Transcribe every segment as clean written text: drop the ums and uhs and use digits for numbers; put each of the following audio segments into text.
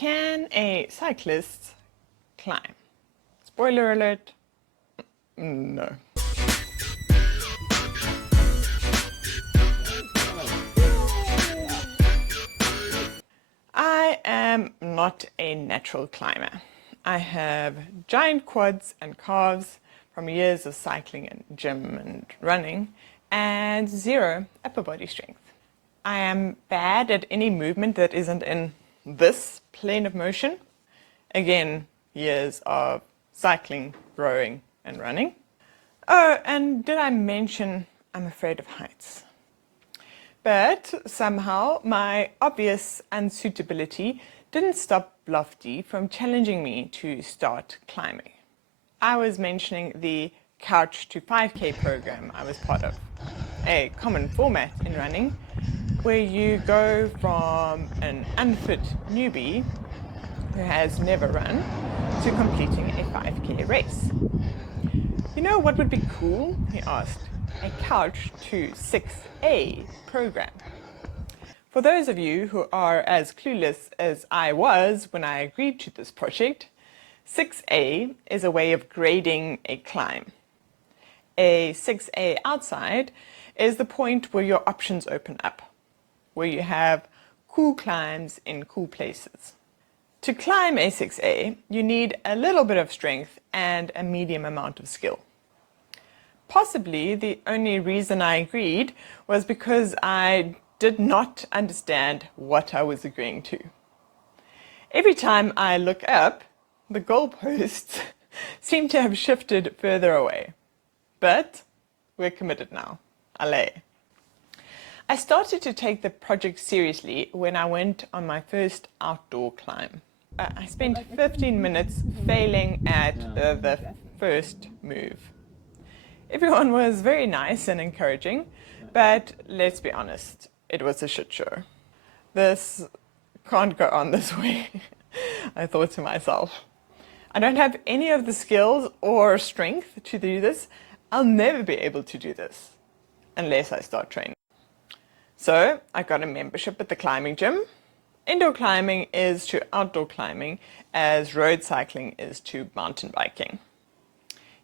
Can a cyclist climb? Spoiler alert, no. I am not a natural climber. I have giant quads and calves from years of cycling and gym and running, and zero upper body strength. I am bad at any movement that isn't in this plane of motion. Again, years of cycling, rowing and running. Oh, and did I mention I'm afraid of heights? But somehow my obvious unsuitability didn't stop Lofty from challenging me to start climbing. I was mentioning the Couch to 5K program I was part of, a common format in running where you go from an unfit newbie who has never run to completing a 5K race. You know what would be cool? He asked. A Couch to 6A program. For those of you who are as clueless as I was when I agreed to this project, 6A is a way of grading a climb. A 6A outside is the point where your options open up, where you have cool climbs in cool places. To climb a 6A, you need a little bit of strength and a medium amount of skill. Possibly the only reason I agreed was because I did not understand what I was agreeing to. Every time I look up, the goalposts seem to have shifted further away. But we're committed now. Allez. I started to take the project seriously when I went on my first outdoor climb. I spent 15 minutes failing at the first move. Everyone was very nice and encouraging, but let's be honest, it was a shit show. This can't go on this way, I thought to myself. I don't have any of the skills or strength to do this. I'll never be able to do this unless I start training. So I got a membership at the climbing gym. Indoor climbing is to outdoor climbing as road cycling is to mountain biking.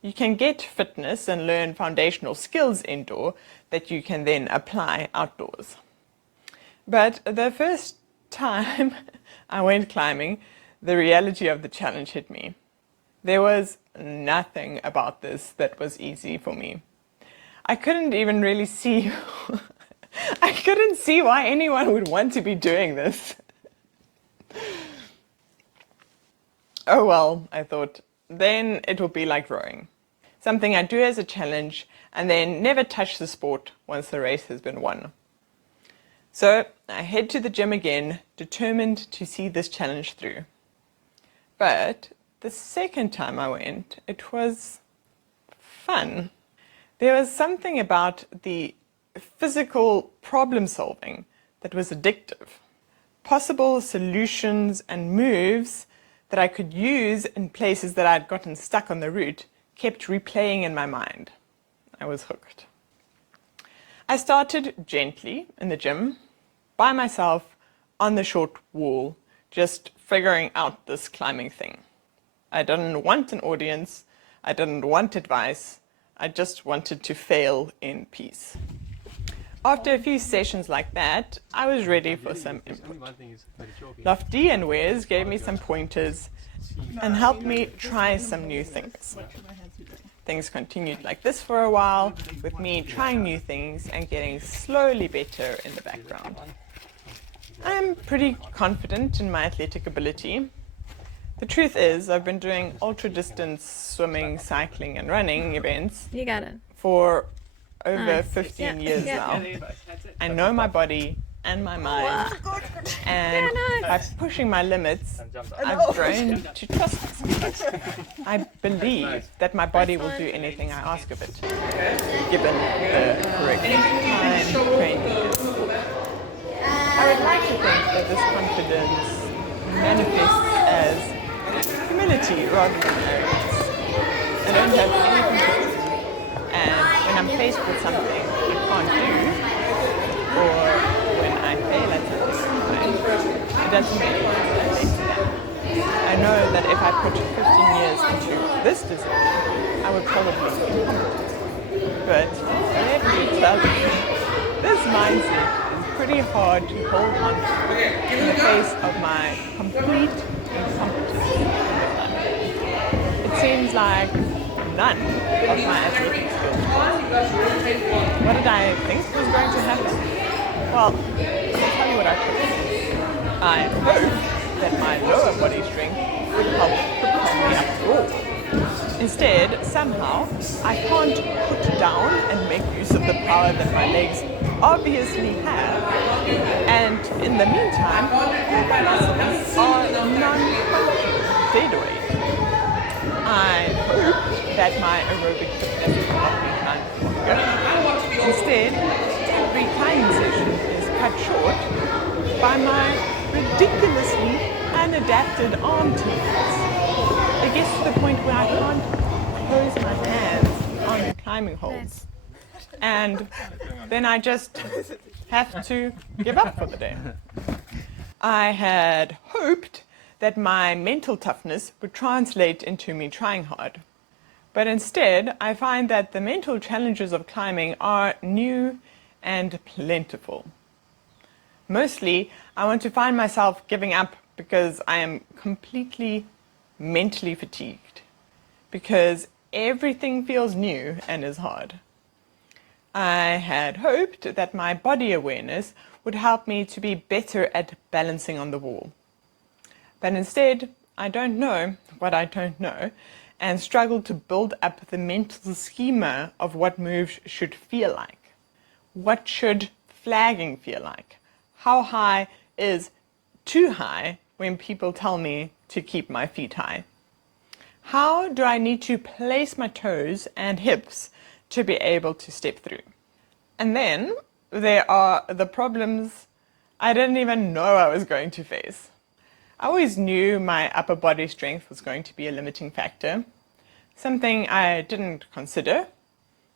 You can get fitness and learn foundational skills indoor that you can then apply outdoors. But the first time I went climbing, the reality of the challenge hit me. There was nothing about this that was easy for me. I couldn't even really see I couldn't see why anyone would want to be doing this. Oh well, I thought, then it will be like rowing. Something I do as a challenge and then never touch the sport once the race has been won. So I head to the gym again, determined to see this challenge through. But the second time I went, it was fun. There was something about the physical problem solving that was addictive. Possible solutions and moves that I could use in places that I'd gotten stuck on the route kept replaying in my mind. I was hooked. I started gently in the gym, by myself, on the short wall, just figuring out this climbing thing. I didn't want an audience, I didn't want advice, I just wanted to fail in peace. After a few sessions like that, I was ready for some input. Lofty and Wes gave me some pointers and helped me try some new things. Things continued like this for a while, with me trying new things and getting slowly better in the background. I'm pretty confident in my athletic ability. The truth is, I've been doing ultra-distance swimming, cycling and running events for over 15 years now. I know my body and my mind, and by pushing my limits, I've grown to trust myself. I believe that my body will do anything I ask of it, given the correct time, training, and support. I would like to think that this confidence manifests as humility rather than arrogance. I don't have any control, and when I'm faced with something I can't do, or when I fail at something, it doesn't make me feel I know that if I put 15 years into this discipline, I would probably be competent. But let me tell you, this mindset is pretty hard to hold on to in the face of my complete incompetence in the climbing. It seems like none of my athletic skills. What did I think was going to happen? Well, I'll tell you what I took. I hoped that my lower body strength would help propel me up the wall. Instead, somehow, I can't put down and make use of the power that my legs obviously have. And in the meantime, my muscles are non-functional, dead weight. I hope that my aerobic fitness will help me climb longer. Instead, every climbing session is cut short by my ridiculously unadapted arm movements. It gets to the point where I can't close my hands on the climbing holds. And then I just have to give up for the day. I had hoped that my mental toughness would translate into me trying hard. But instead, I find that the mental challenges of climbing are new and plentiful. Mostly, I want to find myself giving up because I am completely mentally fatigued, because everything feels new and is hard. I had hoped that my body awareness would help me to be better at balancing on the wall. But instead, I don't know what I don't know and struggle to build up the mental schema of what moves should feel like. What should flagging feel like? How high is too high when people tell me to keep my feet high? How do I need to place my toes and hips to be able to step through? And then there are the problems I didn't even know I was going to face. I always knew my upper body strength was going to be a limiting factor. Something I didn't consider: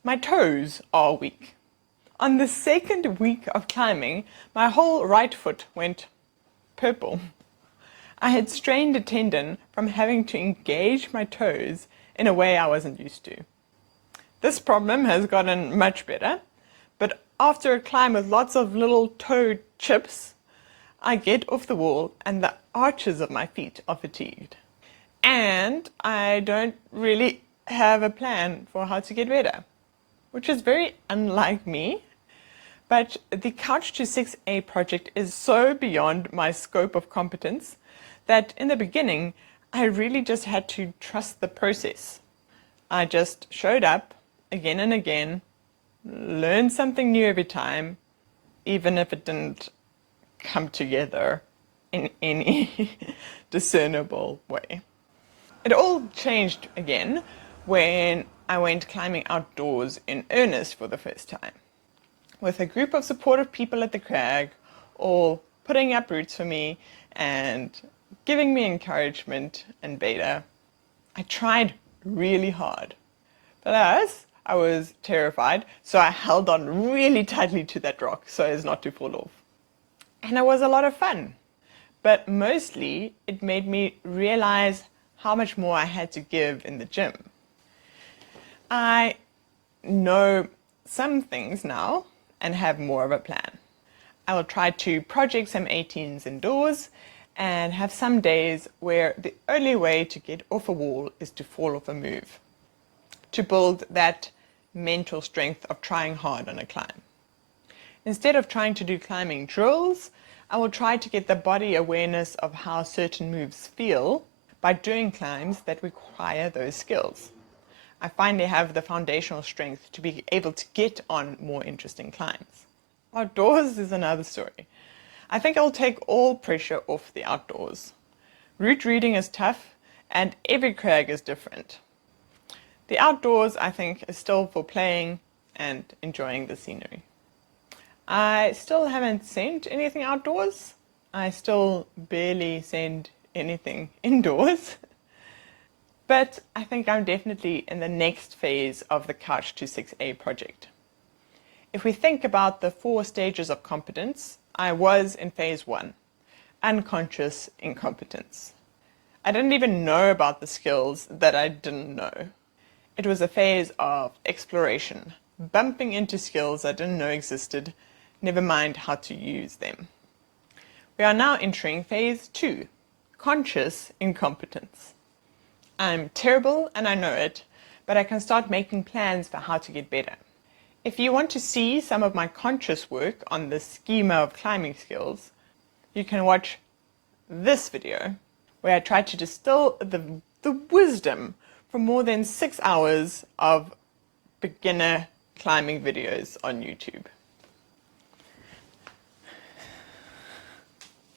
my toes are weak. On the second week of climbing, my whole right foot went purple. I had strained a tendon from having to engage my toes in a way I wasn't used to. This problem has gotten much better, but after a climb with lots of little toe chips, I get off the wall and the arches of my feet are fatigued. And I don't really have a plan for how to get better, which is very unlike me. But the Couch to 6A project is so beyond my scope of competence that in the beginning, I really just had to trust the process. I just showed up again and again, learned something new every time, even if it didn't come together in any discernible way. It all changed again when I went climbing outdoors in earnest for the first time, with a group of supportive people at the crag, all putting up roots for me and giving me encouragement and beta. I tried really hard, but as I was terrified, so I held on really tightly to that rock so as not to fall off. And it was a lot of fun, but mostly it made me realize how much more I had to give in the gym. I know some things now and have more of a plan. I will try to project some 18s indoors and have some days where the only way to get off a wall is to fall off a move, to build that mental strength of trying hard on a climb. Instead of trying to do climbing drills, I will try to get the body awareness of how certain moves feel by doing climbs that require those skills. I finally have the foundational strength to be able to get on more interesting climbs. Outdoors is another story. I think I'll take all pressure off the outdoors. Route reading is tough and every crag is different. The outdoors, I think, is still for playing and enjoying the scenery. I still haven't sent anything outdoors. I still barely send anything indoors. But I think I'm definitely in the next phase of the Couch to 6A project. If we think about the 4 stages of competence, I was in phase 1, unconscious incompetence. I didn't even know about the skills that I didn't know. It was a phase of exploration, bumping into skills I didn't know existed, never mind how to use them. We are now entering phase 2, conscious incompetence. I'm terrible and I know it, but I can start making plans for how to get better. If you want to see some of my conscious work on the schema of climbing skills, you can watch this video where I try to distill the wisdom from more than 6 hours of beginner climbing videos on YouTube.